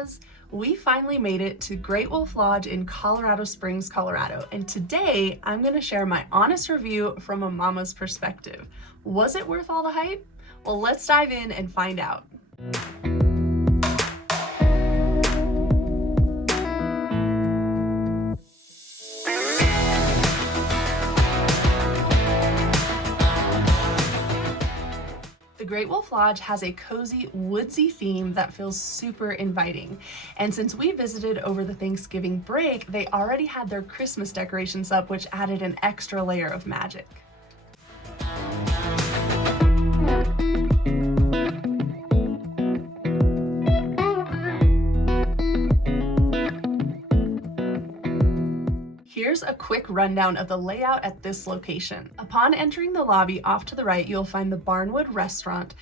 Mamas! We finally made it to Great Wolf Lodge in Colorado Springs, Colorado, and today I'm going to share my honest review from a mama's perspective. Was it worth all the hype? Well, let's dive in and find out. The Great Wolf Lodge has a cozy, woodsy theme that feels super inviting. And since we visited over the Thanksgiving break, they already had their Christmas decorations up, which added an extra layer of magic. Here's a quick rundown of the layout at this location. Upon entering the lobby, off to the right, you'll find the Barnwood Restaurant,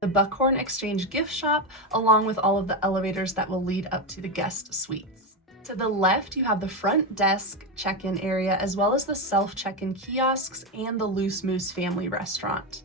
the Buckhorn Exchange gift shop, along with all of the elevators that will lead up to the guest suites. To the left, you have the front desk check-in area, as well as the self-check-in kiosks and the Loose Moose Family Restaurant.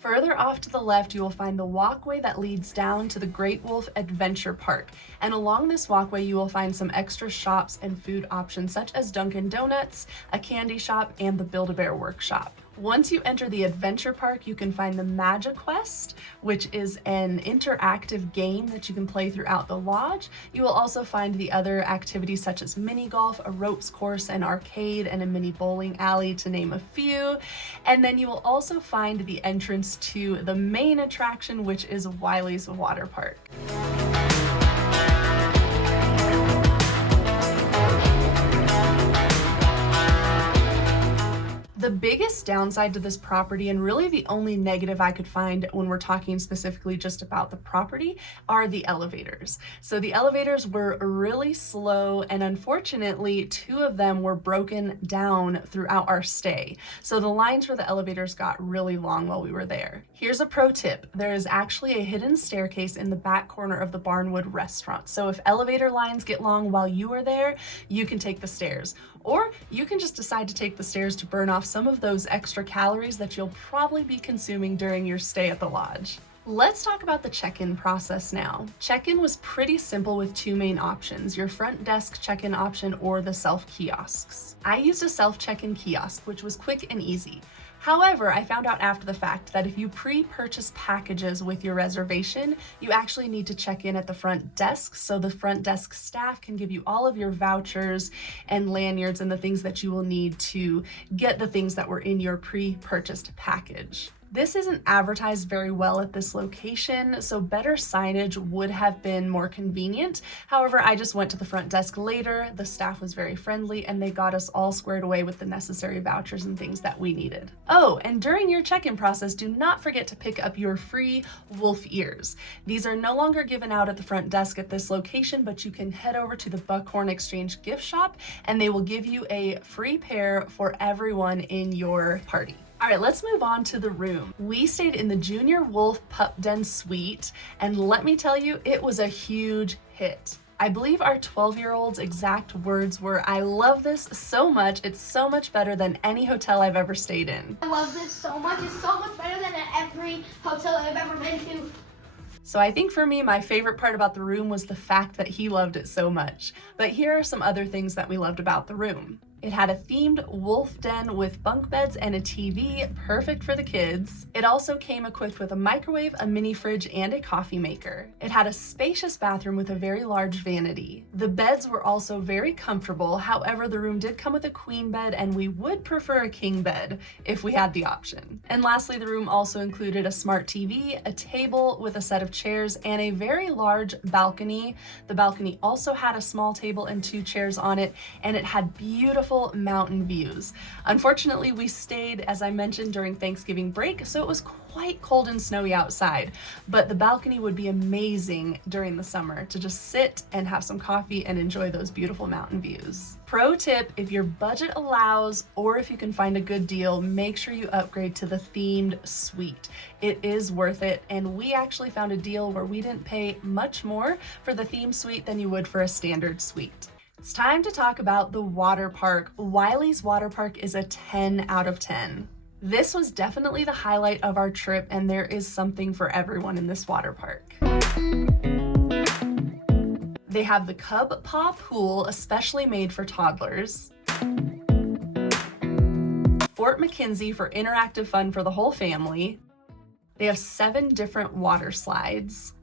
Further off to the left, you will find the walkway that leads down to the Great Wolf Adventure Park. And along this walkway, you will find some extra shops and food options such as Dunkin' Donuts, a candy shop, and the Build-A-Bear workshop. Once you enter the Adventure Park, you can find the MagiQuest, which is an interactive game that you can play throughout the lodge. You will also find the other activities such as mini golf, a ropes course, an arcade, and a mini bowling alley, to name a few. And then you will also find the entrance to the main attraction, which is Wiley's Waterpark. The biggest downside to this property, and really the only negative I could find when we're talking specifically just about the property, are the elevators. So the elevators were really slow, and unfortunately, 2 of them were broken down throughout our stay. So the lines for the elevators got really long while we were there. Here's a pro tip. There is actually a hidden staircase in the back corner of the Barnwood Restaurant. So if elevator lines get long while you are there, you can take the stairs. Or you can just decide to take the stairs to burn off some of those extra calories that you'll probably be consuming during your stay at the lodge. Let's talk about the check-in process now. Check-in was pretty simple with 2 main options, your front desk check-in option or the self-kiosks. I used a self-check-in kiosk, which was quick and easy. However, I found out after the fact that if you pre-purchase packages with your reservation, you actually need to check in at the front desk, so the front desk staff can give you all of your vouchers and lanyards and the things that you will need to get the things that were in your pre-purchased package. This isn't advertised very well at this location, so better signage would have been more convenient. However, I just went to the front desk later. The staff was very friendly and they got us all squared away with the necessary vouchers and things that we needed. Oh, and during your check-in process, do not forget to pick up your free wolf ears. These are no longer given out at the front desk at this location, but you can head over to the Buckhorn Exchange gift shop and they will give you a free pair for everyone in your party. All right, let's move on to the room. We stayed in the Junior Wolf Pup Den Suite, and let me tell you, it was a huge hit. I believe our 12-year-old's exact words were, "I love this so much. It's so much better than any hotel I've ever stayed in." I love this so much. It's so much better than every hotel I've ever been to. So I think for me, my favorite part about the room was the fact that he loved it so much. But here are some other things that we loved about the room. It had a themed wolf den with bunk beds and a TV, perfect for the kids. It also came equipped with a microwave, a mini fridge, and a coffee maker. It had a spacious bathroom with a very large vanity. The beds were also very comfortable. However, the room did come with a queen bed, and we would prefer a king bed if we had the option. And lastly, the room also included a smart TV, a table with a set of chairs, and a very large balcony. The balcony also had a small table and 2 chairs on it, and it had beautiful mountain views. Unfortunately, we stayed, as I mentioned, during Thanksgiving break, so it was quite cold and snowy outside, but the balcony would be amazing during the summer to just sit and have some coffee and enjoy those beautiful mountain views. Pro tip, if your budget allows or if you can find a good deal, make sure you upgrade to the themed suite. It is worth it, and we actually found a deal where we didn't pay much more for the theme suite than you would for a standard suite. It's time to talk about the water park. Wiley's Waterpark is a 10 out of 10. This was definitely the highlight of our trip, and there is something for everyone in this water park. They have the Cub Paw Pool, especially made for toddlers. Fort McKenzie for interactive fun for the whole family. They have 7 different water slides.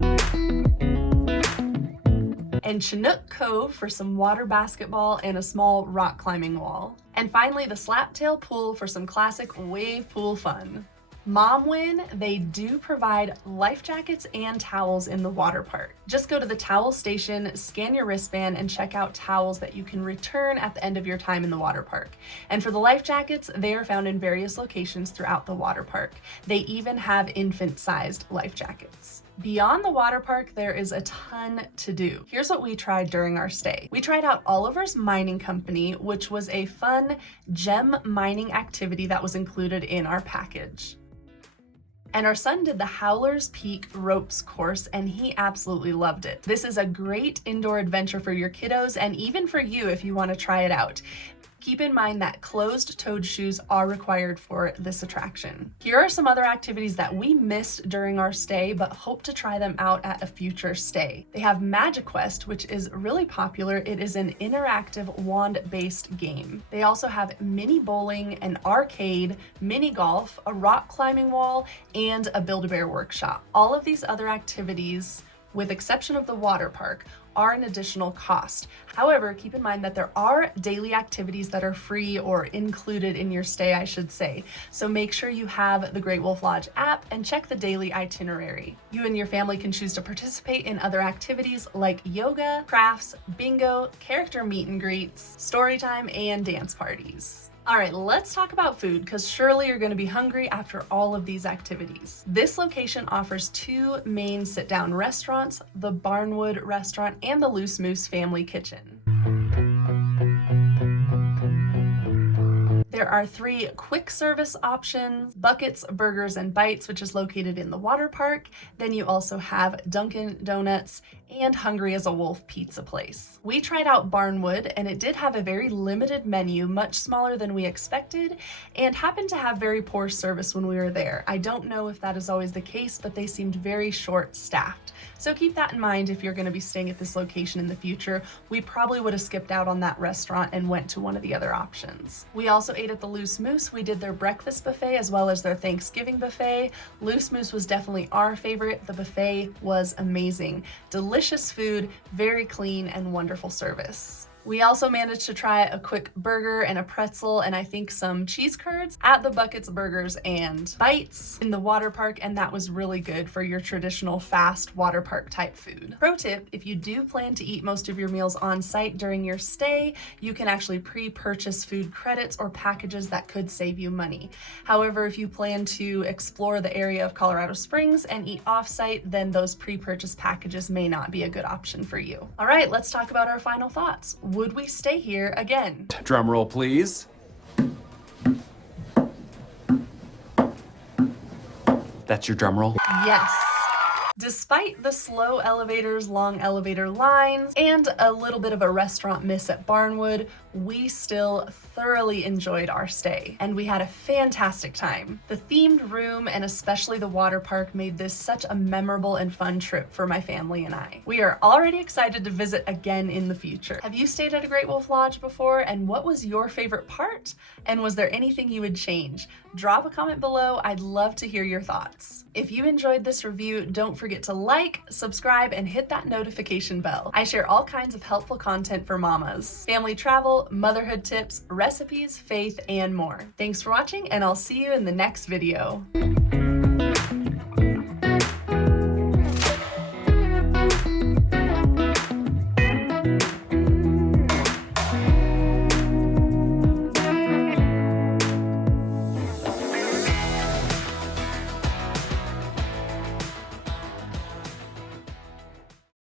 And Chinook Cove for some water basketball and a small rock climbing wall. And finally, the Slaptail Pool for some classic wave pool fun. Mom win, they do provide life jackets and towels in the water park. Just go to the towel station, scan your wristband, and check out towels that you can return at the end of your time in the water park. And for the life jackets, they are found in various locations throughout the water park. They even have infant-sized life jackets. Beyond the water park, there is a ton to do. Here's what we tried during our stay. We tried out Oliver's Mining Company, which was a fun gem mining activity that was included in our package. And our son did the Howler's Peak ropes course, and he absolutely loved it. This is a great indoor adventure for your kiddos and even for you if you want to try it out. Keep in mind that closed-toed shoes are required for this attraction. Here are some other activities that we missed during our stay, but hope to try them out at a future stay. They have Magic Quest, which is really popular. It is an interactive wand-based game. They also have mini bowling, an arcade, mini golf, a rock climbing wall, and a Build-A-Bear workshop. All of these other activities, with exception of the water park, are an additional cost. However, keep in mind that there are daily activities that are free or included in your stay, I should say. So make sure you have the Great Wolf Lodge app and check the daily itinerary. You and your family can choose to participate in other activities like yoga, crafts, bingo, character meet and greets, story time, and dance parties. All right, let's talk about food, because surely you're going to be hungry after all of these activities. This location offers 2 main sit-down restaurants, the Barnwood Restaurant and the Loose Moose Family Kitchen. There are 3 quick service options, Buckets, Burgers, and Bites, which is located in the water park. Then you also have Dunkin' Donuts and Hungry as a Wolf pizza place. We tried out Barnwood, and it did have a very limited menu, much smaller than we expected, and happened to have very poor service when we were there. I don't know if that is always the case, but they seemed very short-staffed. So keep that in mind if you're going to be staying at this location in the future. We probably would have skipped out on that restaurant and went to one of the other options. We also ate at the Loose Moose. We did their breakfast buffet as well as their Thanksgiving buffet. Loose Moose was definitely our favorite. The buffet was amazing. Delicious food, very clean, and wonderful service. We also managed to try a quick burger and a pretzel and I think some cheese curds at the Buckets, Burgers, and Bites in the water park, and that was really good for your traditional fast water park type food. Pro tip, if you do plan to eat most of your meals on site during your stay, you can actually pre-purchase food credits or packages that could save you money. However, if you plan to explore the area of Colorado Springs and eat off-site, then those pre-purchase packages may not be a good option for you. All right, let's talk about our final thoughts. Would we stay here again? Drum roll, please. That's your drum roll? Yes. Despite the slow elevators, long elevator lines, and a little bit of a restaurant miss at Barnwood, we still thoroughly enjoyed our stay, and we had a fantastic time. The themed room and especially the water park made this such a memorable and fun trip for my family and I. We are already excited to visit again in the future. Have you stayed at a Great Wolf Lodge before, and what was your favorite part? And was there anything you would change? Drop a comment below. I'd love to hear your thoughts. If you enjoyed this review, don't forget to like, subscribe, and hit that notification bell. I share all kinds of helpful content for mamas, family travel, motherhood tips, recipes, faith, and more. Thanks for watching, and I'll see you in the next video.